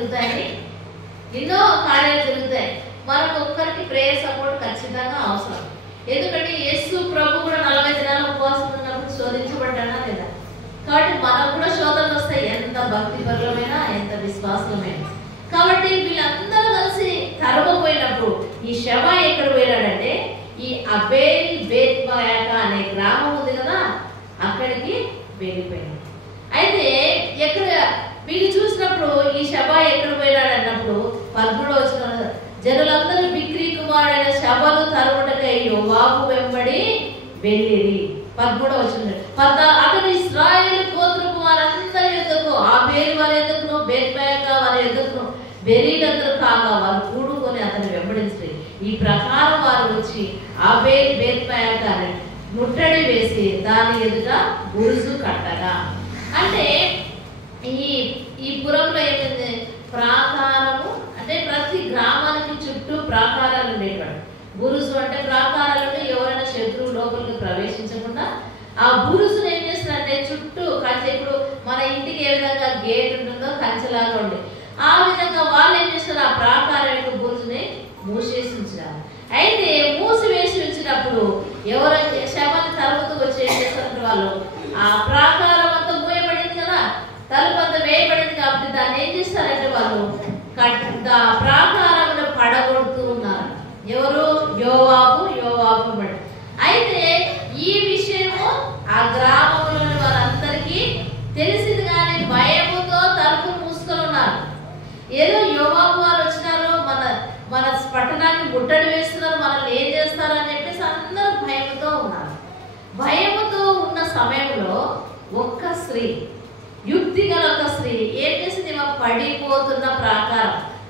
జరుగుతాయని, ఎన్నో కార్యాలు జరుగుతాయి. మనకు ఒక్కరికి ప్రేయర్ సపోర్ట్ ఖచ్చితంగా అవసరం. ఎందుకంటే యేసు ప్రభు కూడా 40 దినాలు ఉపవాసం ఉన్నప్పుడు శోధించబడ్డానా లేదా? కాబట్టి మనకు కూడా శోధనలు వస్తాయి, ఎంత భక్తిపరులమైనా ఎంత విశ్వాసమైనా. కాబట్టి వీళ్ళందరూ కలిసి తరవపోయినప్పుడు ఈ శవ ఎక్కడ పోయినాడంటే ఈ అబేల్ బేత్మయాక అనే గ్రామం ఉంది కదా, అక్కడికి వెళ్ళిపోయినాడు. అయితే ఎక్కడ వీళ్ళు చూసినప్పుడు ఈ శవ ఎక్కడ పోయినాడు అన్నప్పుడు 13వ వచనం, జనులందరూ బిక్రీ కుమారుడైన శవను తరుముటకై యోవాబు వెంబడి వెళ్ళిరి. 13వ వచనం, అతడు ఇశ్రాయేలు గోత్రపు వారందరి యొద్దకు, ఆబేలు వారి యొద్దకును, బేత్మయాక వారి యొద్దకును, బెరీలందరూ కాగా వారు కూడుకొని అతను వెంబడించారు. ఈ ప్రకారం వారు వచ్చి ఆబేల్ బేత్మయాక ముట్టడి వేసి దాని ఎదుట బురుజు కట్టగా. అంటే ఈ పురంలో ఏమైంది? ప్రాకారము అంటే ప్రతి గ్రామానికి చుట్టూ ప్రాకారాలు ఉండేవాడు. బురుజు అంటే ప్రాకారాలను ఎవరైనా శత్రువు లోపలికి ప్రవేశించకుండా ఆ బురుజును ఏం చేస్తారంటే చుట్టూ కంచె, ఇప్పుడు మన ఇంటికి ఏ విధంగా గేట్ ఉంటుందో కంచెలాగా ఉండే, ఆ విధంగా వాళ్ళు ఏం చేస్తారు, ఆ ప్రాకారం యొక్క బురుజుని మూసేసి ఉంచారు. అయితే మూసివేసి ఉంచినప్పుడు ఎవరైతే శవాన్ని తరుముతూ వచ్చి ఏం చేస్తారంటే వాళ్ళు ఆ ప్రాకారం అంతా మూయబడింది కదా, తలుపు అంతా వేయబడింది కాబట్టి దాన్ని ఏం చేస్తారంటే వాళ్ళు ప్రాకారంలో పడగొడుతూ ఉన్నారు. ఎవరు? యోవాబు పడి. అయితే ఈ విషయము ఆ గ్రామంలోని వారందరికీ తెలిసింది, కానీ భయముతో తలుపులు మూసుకొని ఉన్నారు. ఏదో యోవాబు వారు వచ్చినారు, మన పట్టణాన్ని ముట్టడి వేస్తున్నారు, మనల్ని ఏం చేస్తారని చెప్పేసి అందరూ భయముతో ఉన్నారు. భయముతో ఉన్న సమయంలో ఒక్క స్త్రీ, యుక్తి గల ఒక స్త్రీ ఏం చేసింది? పడిపోతున్న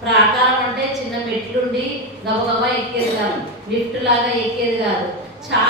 ప్రాకారం అంటే చిన్న మెట్లుండి గబగబా ఎక్కేది కాదు, లిఫ్ట్ లాగా ఎక్కేది కాదు, చాలా